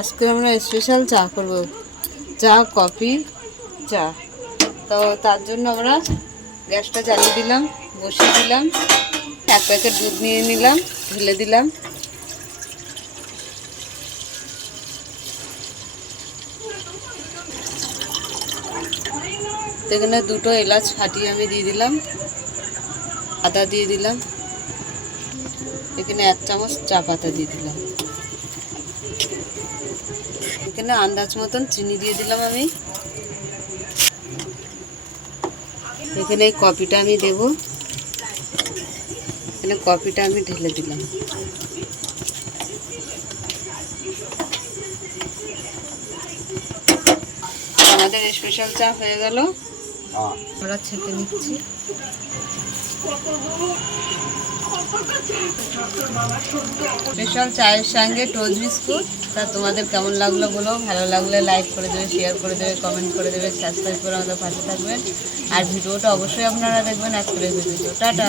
আজকে আমরা স্পেশাল চা করব, চা কফি চা। তো তার জন্য আমরা গ্যাসটা জ্বালিয়ে দিলাম, বসিয়ে দিলাম, এক প্যাকেট দুধ নিয়ে নিলাম, ঢেলে দিলাম। এখানে দুটো এলাচ ফাটিয়ে আমি দিয়ে দিলাম, আদা দিয়ে দিলাম, এখানে 1 চামচ চা পাতা দিয়ে দিলাম, এখানে আন্দাজ মতন চিনি দিয়ে দিলাম আমি। এখানে এই কফিটা আমি দেব, এখানে কফিটা আমি ঢেলে দিলাম। আমাদের স্পেশাল চা হয়ে গেল, আমরা ছেঁকে নিচ্ছি। স্পেশাল চায়ের সঙ্গে টোস্ট বিস্কুট। তা তোমাদের কেমন লাগলো বলো, ভালো লাগলে লাইক করে দেবে, শেয়ার করে দেবে, কমেন্ট করে দেবে, সাবস্ক্রাইব করে আমাদের পাশে থাকবেন। আর ভিডিওটা অবশ্যই আপনারা দেখবেন, এক করে ভিডিও। টাটা।